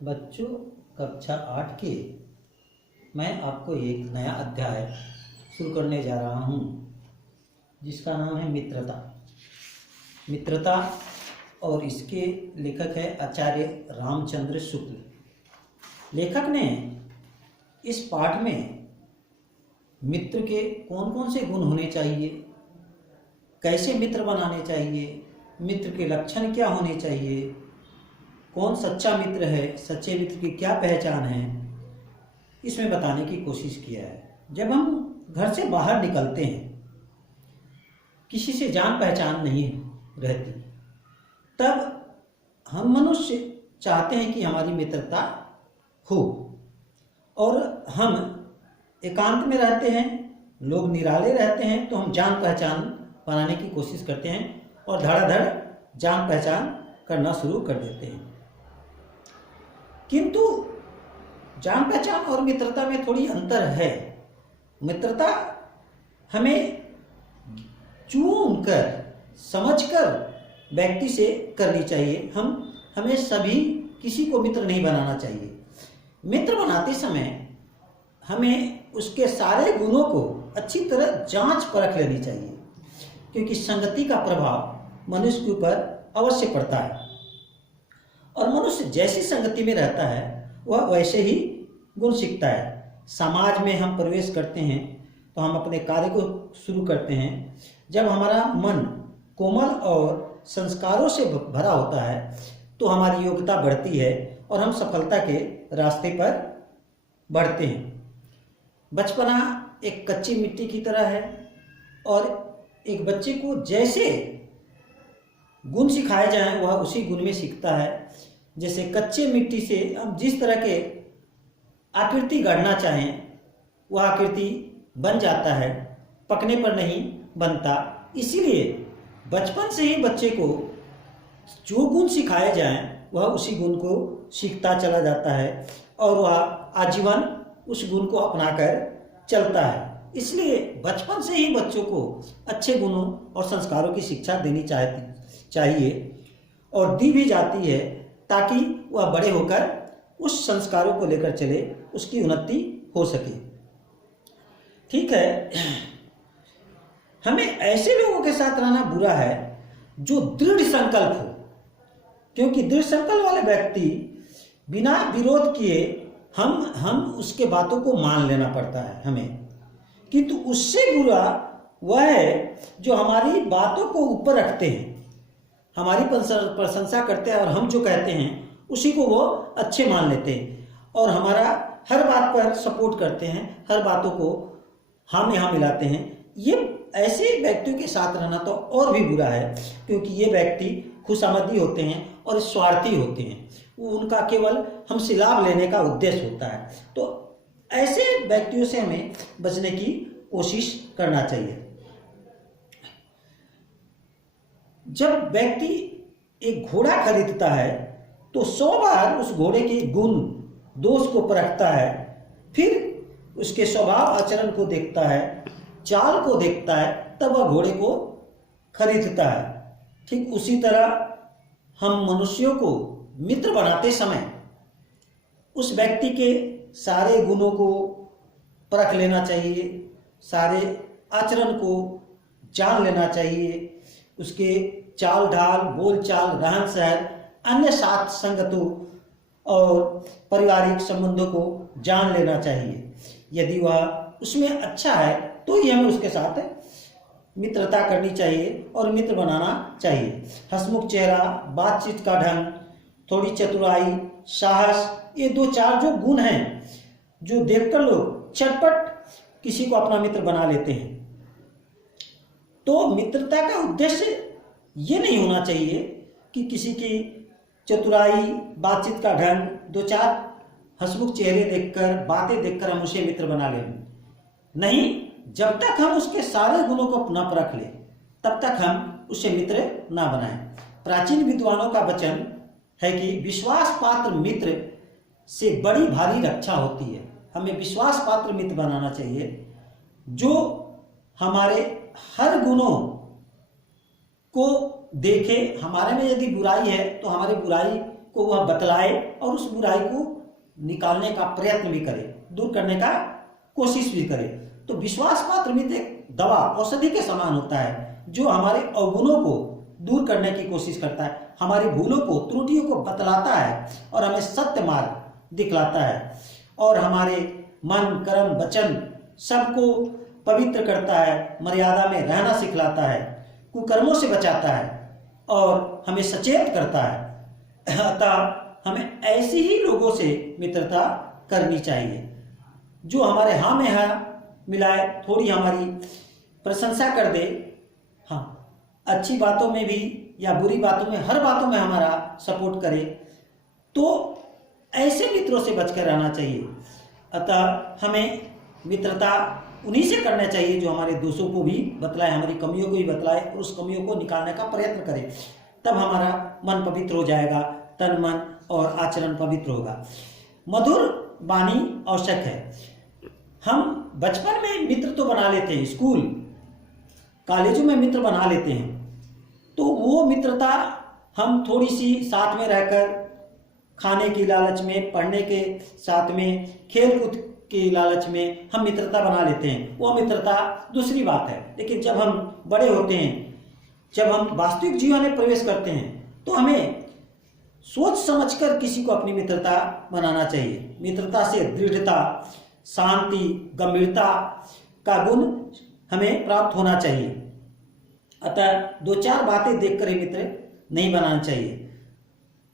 बच्चों, कक्षा 8 के मैं आपको एक नया अध्याय शुरू करने जा रहा हूँ जिसका नाम है मित्रता। मित्रता और इसके लेखक है आचार्य रामचंद्र शुक्ल। लेखक ने इस पाठ में मित्र के कौन कौन से गुण होने चाहिए, कैसे मित्र बनाने चाहिए, मित्र के लक्षण क्या होने चाहिए, कौन सच्चा मित्र है, सच्चे मित्र की क्या पहचान है, इसमें बताने की कोशिश किया है। जब हम घर से बाहर निकलते हैं, किसी से जान पहचान नहीं रहती, तब हम मनुष्य चाहते हैं कि हमारी मित्रता हो, और हम एकांत में रहते हैं, लोग निराले रहते हैं, तो हम जान पहचान बनाने की कोशिश करते हैं और धड़ाधड़ जान पहचान करना शुरू कर देते हैं। किंतु जान पहचान और मित्रता में थोड़ी अंतर है। मित्रता हमें चुनकर समझकर व्यक्ति से करनी चाहिए। हमें सभी किसी को मित्र नहीं बनाना चाहिए। मित्र बनाते समय हमें उसके सारे गुणों को अच्छी तरह जांच परख लेनी चाहिए, क्योंकि संगति का प्रभाव मनुष्य के ऊपर अवश्य पड़ता है, और मनुष्य जैसी संगति में रहता है वह वैसे ही गुण सीखता है। समाज में हम प्रवेश करते हैं तो हम अपने कार्य को शुरू करते हैं। जब हमारा मन कोमल और संस्कारों से भरा होता है तो हमारी योग्यता बढ़ती है और हम सफलता के रास्ते पर बढ़ते हैं। बचपना एक कच्ची मिट्टी की तरह है, और एक बच्चे को जैसे गुण सिखाए जाएं वह उसी गुण में सीखता है। जैसे कच्चे मिट्टी से हम जिस तरह के आकृति गढ़ना चाहें वह आकृति बन जाता है, पकने पर नहीं बनता। इसीलिए बचपन से ही बच्चे को जो गुण सिखाए जाएं वह उसी गुण को सीखता चला जाता है, और वह आजीवन उस गुण को अपनाकर चलता है। इसलिए बचपन से ही बच्चों को अच्छे गुणों और संस्कारों की शिक्षा देनी चाहिए, और दी भी जाती है, ताकि वह बड़े होकर उस संस्कारों को लेकर चले, उसकी उन्नति हो सके। ठीक है, हमें ऐसे लोगों के साथ रहना बुरा है जो दृढ़ संकल्प हो, क्योंकि दृढ़ संकल्प वाले व्यक्ति बिना विरोध किए हम उसके बातों को मान लेना पड़ता है हमें। किंतु उससे बुरा वह है जो हमारी बातों को ऊपर रखते हैं, हमारी प्रशंसा करते हैं, और हम जो कहते हैं उसी को वो अच्छे मान लेते हैं, और हमारा हर बात पर सपोर्ट करते हैं, हर बातों को हाँ में हाँ मिलाते हैं। ये ऐसे व्यक्तियों के साथ रहना तो और भी बुरा है, क्योंकि ये व्यक्ति खुशामदी होते हैं और स्वार्थी होते हैं। वो उनका केवल हमसे लाभ लेने का उद्देश्य होता है। तो ऐसे व्यक्तियों से हमें बचने की कोशिश करना चाहिए। जब व्यक्ति एक घोड़ा खरीदता है तो 100 बार उस घोड़े के गुण दोष को परखता है, फिर उसके स्वभाव आचरण को देखता है, चाल को देखता है, तब वह घोड़े को खरीदता है। ठीक उसी तरह हम मनुष्यों को मित्र बनाते समय उस व्यक्ति के सारे गुणों को परख लेना चाहिए, सारे आचरण को जान लेना चाहिए, उसके चाल ढाल, बोल चाल, रहन सहन, अन्य साथ संगतों और पारिवारिक संबंधों को जान लेना चाहिए। यदि वह उसमें अच्छा है तो ही हमें उसके साथ मित्रता करनी चाहिए और मित्र बनाना चाहिए। हंसमुख चेहरा, बातचीत का ढंग, थोड़ी चतुराई, साहस, ये 2-4 जो गुण हैं जो देखकर लोग चटपट किसी को अपना मित्र बना लेते हैं। तो मित्रता का उद्देश्य ये नहीं होना चाहिए कि किसी की चतुराई, बातचीत का ढंग, 2-4 हंसमुख चेहरे देखकर, बातें देखकर हम उसे मित्र बना लें। नहीं, जब तक हम उसके सारे गुणों को अपना परख लें तब तक हम उसे मित्र ना बनाएं। प्राचीन विद्वानों का वचन है कि विश्वास पात्र मित्र से बड़ी भारी रक्षा होती है। हमें विश्वास पात्र मित्र बनाना चाहिए जो हमारे हर गुणों को देखे। हमारे में यदि बुराई है तो हमारी बुराई को वह बतलाए और उस बुराई को निकालने का प्रयत्न भी करे, दूर करने का कोशिश भी करे। तो विश्वास पात्र मित्र एक दवा औषधि के समान होता है जो हमारे अवगुणों को दूर करने की कोशिश करता है, हमारी भूलों को त्रुटियों को बतलाता है और हमें सत्य मार्ग दिखलाता है और हमारे मन कर्म वचन सबको पवित्र करता है, मर्यादा में रहना सिखलाता है, कुकर्मों से बचाता है और हमें सचेत करता है। अतः हमें ऐसे ही लोगों से मित्रता करनी चाहिए जो हमारे हाँ में हाँ मिलाए, थोड़ी हमारी प्रशंसा कर दे, हाँ अच्छी बातों में भी या बुरी बातों में, हर बातों में हमारा सपोर्ट करे। तो ऐसे मित्रों से बचकर रहना चाहिए। अतः हमें मित्रता उन्हीं से करना चाहिए जो हमारे दोषों को भी बतलाए, हमारी कमियों को भी बतलाए और उस कमियों को निकालने का प्रयत्न करे। तब हमारा मन पवित्र हो जाएगा, तन मन और आचरण पवित्र होगा। मधुर वाणी आवश्यक है। हम बचपन में मित्र तो बना लेते हैं, स्कूल कॉलेजों में मित्र बना लेते हैं, तो वो मित्रता हम थोड़ी सी साथ में रहकर खाने की लालच में, पढ़ने के साथ में, खेल कूद के लालच में हम मित्रता बना लेते हैं, वो मित्रता दूसरी बात है। लेकिन जब हम बड़े होते हैं, जब हम वास्तविक जीवन में प्रवेश करते हैं, तो हमें सोच समझकर किसी को अपनी मित्रता बनाना चाहिए। मित्रता से दृढ़ता, शांति, गंभीरता का गुण हमें प्राप्त होना चाहिए। अतः दो चार बातें देखकर ही मित्र नहीं बनाना चाहिए।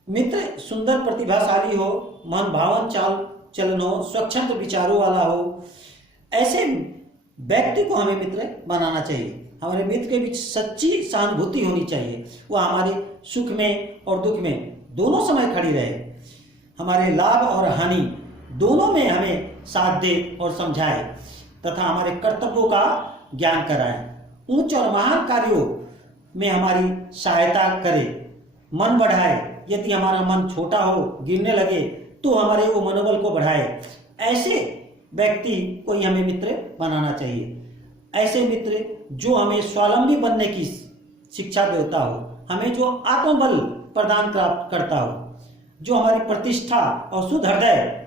मित्र सुंदर, प्रतिभाशाली हो, मन भावन चाल चलन हो, स्वच्छंद विचारों वाला हो, ऐसे व्यक्ति को हमें मित्र बनाना चाहिए। हमारे मित्र के बीच सच्ची सहानुभूति होनी चाहिए, वह हमारे सुख में और दुख में दोनों समय खड़ी रहे, हमारे लाभ और हानि दोनों में हमें साथ दे और समझाए तथा हमारे कर्तव्यों का ज्ञान कराए, ऊंच और महान कार्यों में हमारी सहायता करे, मन बढ़ाए। यदि हमारा मन छोटा हो, गिरने लगे, तो हमारे वो मनोबल को बढ़ाए। ऐसे व्यक्ति को ही हमें मित्र बनाना चाहिए। ऐसे मित्र जो हमें स्वावलंबी बनने की शिक्षा देता हो, हमें जो आत्मबल प्रदान करता हो, जो हमारी प्रतिष्ठा और शुद्ध हृदय,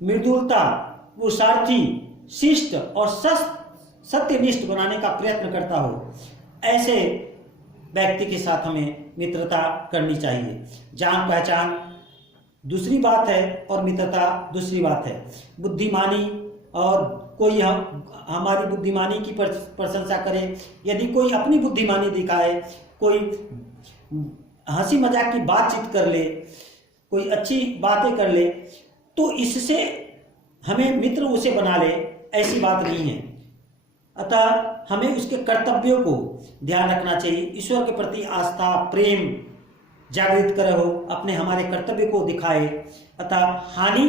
मृदुलता, पुरुषार्थी, शिष्ट और सत्यनिष्ठ बनाने का प्रयत्न करता हो, ऐसे व्यक्ति के साथ हमें मित्रता करनी चाहिए। जान पहचान दूसरी बात है और मित्रता दूसरी बात है। बुद्धिमानी और कोई हमारी बुद्धिमानी की प्रशंसा करे, यदि कोई अपनी बुद्धिमानी दिखाए, कोई हंसी मजाक की बातचीत कर ले, कोई अच्छी बातें कर ले, तो इससे हमें मित्र उसे बना ले, ऐसी बात नहीं है। अतः हमें उसके कर्तव्यों को ध्यान रखना चाहिए। ईश्वर के प्रति आस्था, प्रेम जागृत करे हो, अपने हमारे कर्तव्य को दिखाए। अतः हानि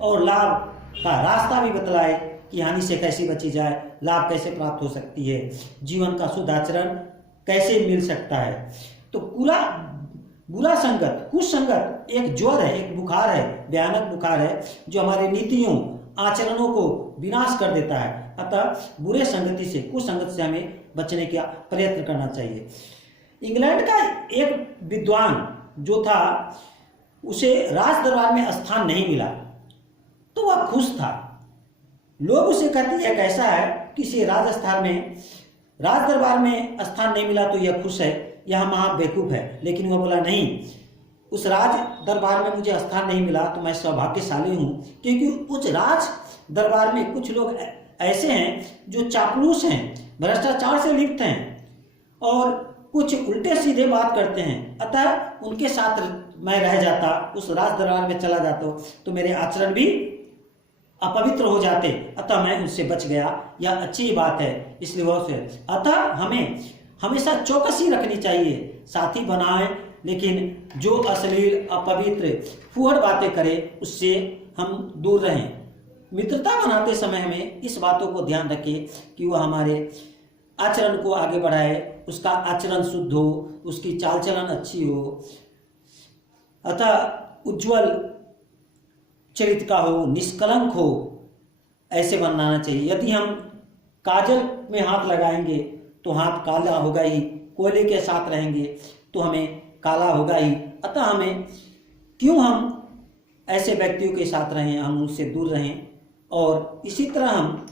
और लाभ का रास्ता भी बतलाए कि हानि से कैसे बची जाए, लाभ कैसे प्राप्त हो सकती है, जीवन का शुद्ध आचरण कैसे मिल सकता है। तो बुरा संगत, कुसंगत एक ज्वर है, एक बुखार है, भयानक बुखार है जो हमारे नीतियों, आचरणों को विनाश कर देता है। अतः बुरे संगति से, कुसंगत से हमें बचने का प्रयत्न करना चाहिए। इंग्लैंड का एक विद्वान जो था, उसे राज दरबार में स्थान नहीं मिला तो वह खुश था। लोग उसे कहते हैं कैसा है कि इसे राज दरबार में स्थान नहीं मिला तो यह खुश है, यह महा बेवकूफ है। लेकिन वह बोला नहीं, उस राज दरबार में मुझे स्थान नहीं मिला तो मैं सौभाग्यशाली हूँ, क्योंकि उस राज दरबार में कुछ लोग ऐसे हैं जो चापलूस हैं, भ्रष्टाचार से लिप्त हैं और कुछ उल्टे सीधे बात करते हैं। अतः उनके साथ मैं रह जाता, उस राज दरबार में चला जाता तो मेरे आचरण भी अपवित्र हो जाते। अतः मैं उनसे बच गया, यह अच्छी बात है, इसलिए वह से। अतः हमें हमेशा चौकसी रखनी चाहिए। साथी बनाएं, लेकिन जो अश्लील, अपवित्र, फूहड़ बातें करे उससे हम दूर रहें। मित्रता बनाते समय हमें इस बातों को ध्यान रखें कि वह हमारे आचरण को आगे बढ़ाए, उसका आचरण शुद्ध हो, उसकी चाल चलन अच्छी हो, अतः उज्जवल चरित्र का हो, निष्कलंक हो, ऐसे बनाना चाहिए। यदि हम काजल में हाथ लगाएंगे तो हाथ काला होगा ही, कोयले के साथ रहेंगे तो हमें काला होगा ही। अतः हमें क्यों हम ऐसे व्यक्तियों के साथ रहें, हम उनसे दूर रहें और इसी तरह हम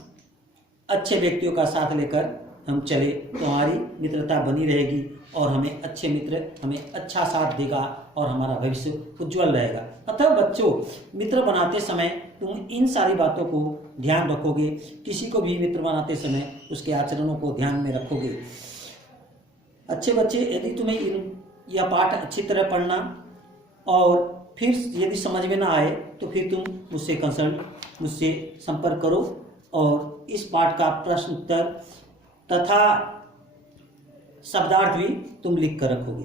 अच्छे व्यक्तियों का साथ लेकर हम चले तो हमारी मित्रता बनी रहेगी और हमें अच्छे मित्र हमें अच्छा साथ देगा और हमारा भविष्य उज्जवल रहेगा। अतः बच्चों, मित्र बनाते समय तुम इन सारी बातों को ध्यान रखोगे, किसी को भी मित्र बनाते समय उसके आचरणों को ध्यान में रखोगे। अच्छे बच्चे, यदि तुम्हें यह पाठ अच्छी तरह पढ़ना और फिर यदि समझ में ना आए तो फिर तुम मुझसे संपर्क करो और इस पाठ का प्रश्न उत्तर तथा शब्दार्थ भी तुम लिख कर रखोगे।